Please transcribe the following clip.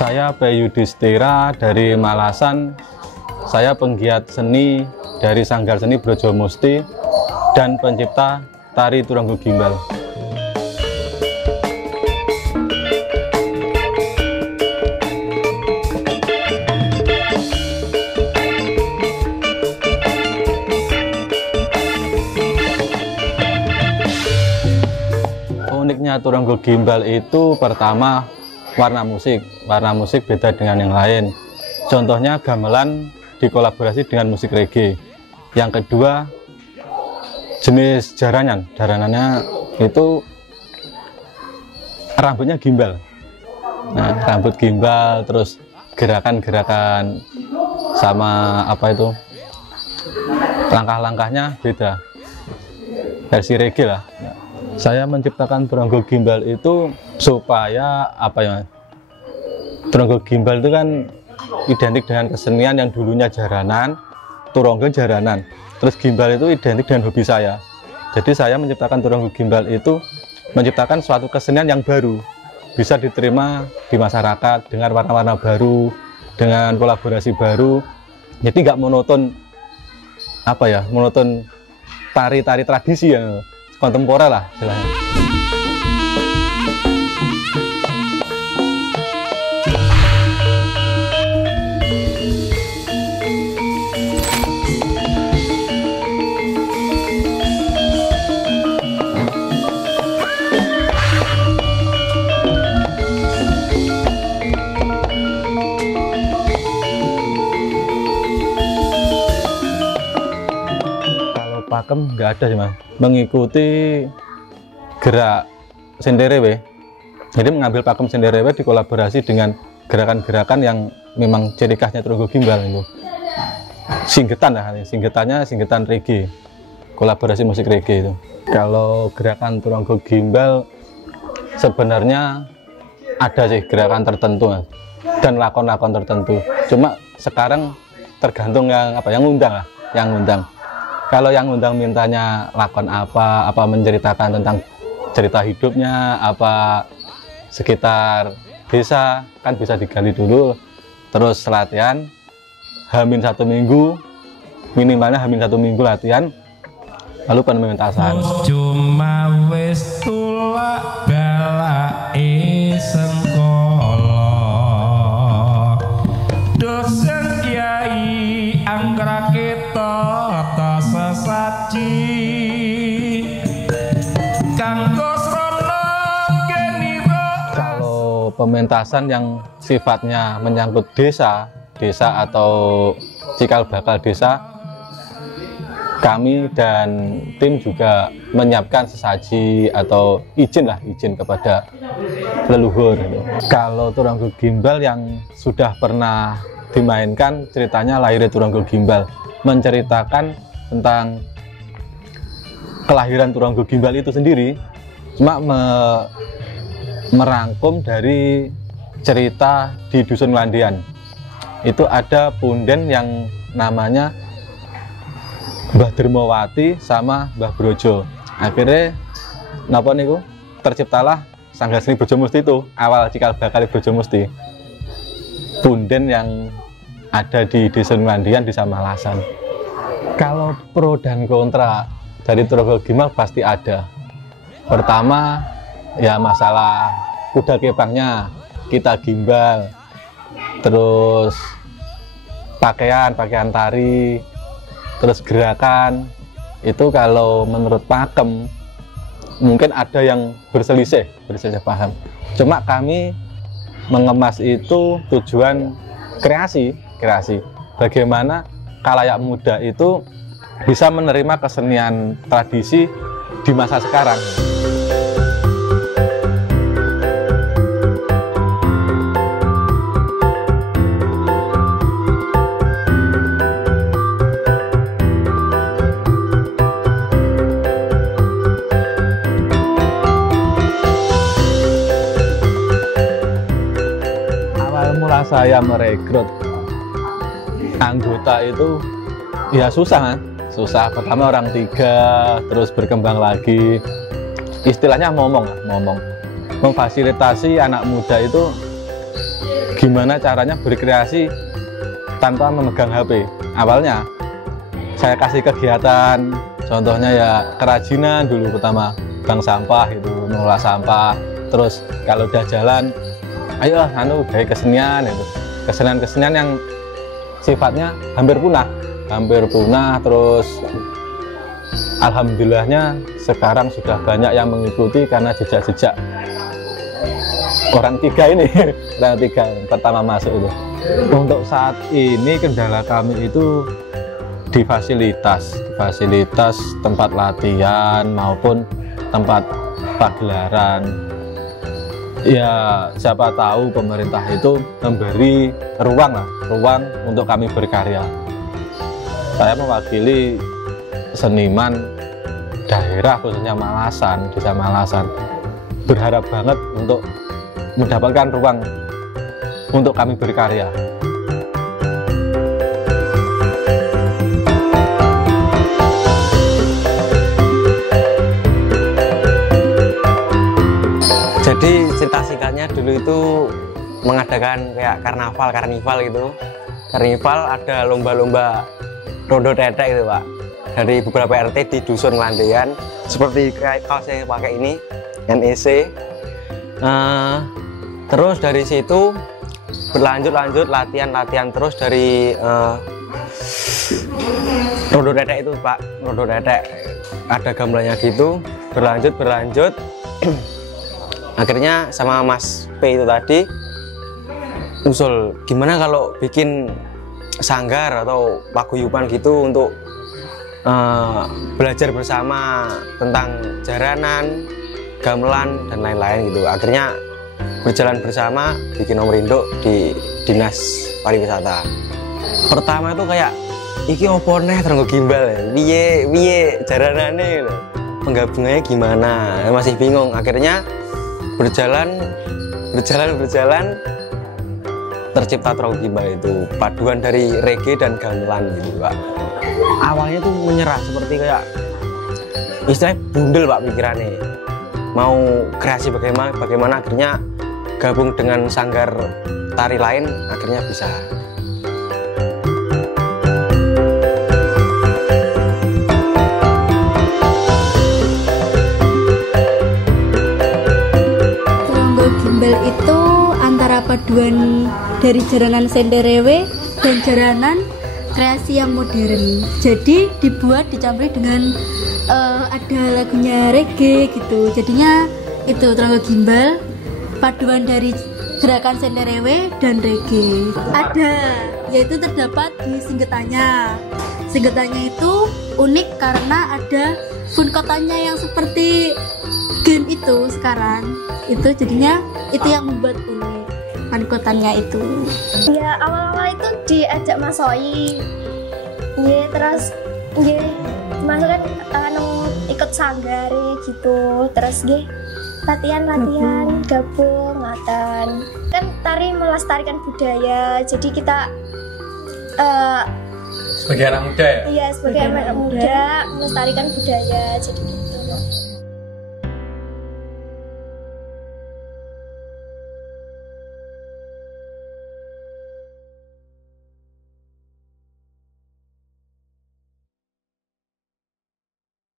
Saya Bayudhistira dari Malasan. Saya penggiat seni dari Sanggar Seni Brojomusti dan pencipta tari Turanggo Gimbal. Uniknya Turanggo Gimbal itu pertama warna musik beda dengan yang lain. Contohnya gamelan dikolaborasi dengan musik reggae. Yang kedua jenis jaranannya itu rambutnya gimbal. Nah, rambut gimbal, terus gerakan-gerakan sama apa itu langkah-langkahnya beda, versi reggae lah. Saya menciptakan Turanggo Gimbal itu supaya apa ya, Turanggo Gimbal itu kan identik dengan kesenian yang dulunya jaranan, turangga jaranan, terus gimbal itu identik dengan hobi saya. Jadi saya menciptakan Turanggo Gimbal itu menciptakan suatu kesenian yang baru, bisa diterima di masyarakat dengan warna-warna baru, dengan kolaborasi baru. Jadi nggak monoton apa ya, monoton tari-tari tradisi ya, kontemporer lah istilahnya. Pakem nggak ada sih mas, mengikuti gerak senderewe. Jadi mengambil pakem senderewe dikolaborasi dengan gerakan-gerakan yang memang ciri khasnya Turanggo Gimbal itu. Singgetan lah, singgetan reggae, kolaborasi musik reggae itu. Kalau gerakan Turanggo Gimbal sebenarnya ada sih gerakan tertentu mas, dan lakon-lakon tertentu. Cuma sekarang tergantung yang ngundang lah, yang ngundang. Kalau yang undang mintanya lakon apa menceritakan tentang cerita hidupnya, apa sekitar desa, kan bisa digali dulu, terus latihan, H-1 minggu, minimalnya H-1 minggu latihan, lalu pementasan. Cuma wis tulak balake sengkala, dosen kiai anggra kita sesaji kanggo srana genira. Kalau pementasan yang sifatnya menyangkut desa atau cikal bakal desa, kami dan tim juga menyiapkan sesaji atau izin kepada leluhur. Kalau Turanggo Gimbal yang sudah pernah dimainkan, ceritanya lahirnya Turanggo Gimbal, menceritakan tentang kelahiran Turanggo Gimbal itu sendiri, cuma merangkum dari cerita di Dusun Ngelandian. Itu ada punden yang namanya Mbah Dermawati sama Mbah Brojo. Akhirnya napa niku terciptalah Sanggar Seni Brojomusti itu, awal cikal bakal Brojomusti. Punden yang ada di Dusun Ngelandian di Malasan. Kalau pro dan kontra dari Turanggo Gimbal pasti ada. Pertama ya masalah kuda kepangnya, kita gimbal, terus pakaian tari, terus gerakan itu kalau menurut pakem mungkin ada yang berselisih paham. Cuma kami mengemas itu tujuan kreasi. Bagaimana khalayak muda itu bisa menerima kesenian tradisi di masa sekarang. Awal mula saya merekrut anggota itu ya susah. Pertama orang 3, terus berkembang lagi, istilahnya momong, memfasilitasi anak muda itu gimana caranya berkreasi tanpa memegang HP. Awalnya saya kasih kegiatan, contohnya ya kerajinan dulu, pertama bank sampah itu, mengolah sampah. Terus kalau udah jalan, ayo kayak kesenian itu, kesenian yang sifatnya hampir punah. Terus alhamdulillahnya sekarang sudah banyak yang mengikuti karena jejak-jejak orang tiga ini orang tiga pertama masuk itu. Untuk saat ini kendala kami itu di fasilitas tempat latihan maupun tempat pagelaran. Ya siapa tahu pemerintah itu memberi ruang untuk kami berkarya. Saya mewakili seniman daerah khususnya Malasan, desa Malasan. Berharap banget untuk mendapatkan ruang untuk kami berkarya. Jadi cerita singkatnya dulu itu mengadakan kayak karnival gitu. Karnival ada lomba-lomba rondo tetek gitu Pak. Dari beberapa RT di dusun Ngelandean. Seperti kaos yang pakai ini, NEC. Terus dari situ berlanjut latihan terus dari rondo tetek itu Pak. Rondo tetek ada gamelannya gitu. Berlanjut. Akhirnya sama Mas P itu tadi usul gimana kalau bikin sanggar atau paguyuban gitu untuk belajar bersama tentang jaranan, gamelan dan lain-lain gitu. Akhirnya berjalan bersama bikin nomor induk di Dinas Pariwisata. Pertama itu kayak iki opo neh terenggo gimbal ya. Piye jaranane lho. Penggabungannya gimana? Masih bingung. Akhirnya berjalan tercipta terenggo gimbal itu. Paduan dari reggae dan gamelan gitu, Pak. Awalnya tuh menyerah seperti kayak istilahnya bundel Pak pikirannya. Mau kreasi bagaimana akhirnya gabung dengan sanggar tari lain akhirnya bisa. Terenggo gimbal itu antara paduan dari jaranan senderewe dan jaranan kreasi yang modern. Jadi dicampuri dengan ada lagunya reggae gitu. Jadinya itu terenggo gimbal paduan dari gerakan senderewe dan reggae. Ada, yaitu terdapat di singgetannya. Singgetannya itu unik karena ada funkotannya yang seperti game itu sekarang. Itu jadinya itu yang membuat unik funkotannya itu. Ya awal-awal itu diajak Mas Soi. Terus Mas kan ikut sanggar gitu. Terus latihan gabung ngatan. Kan tari melestarikan budaya. Jadi kita sebagai anak muda ya? Iya, sebagai anak muda melestarikan budaya. Jadi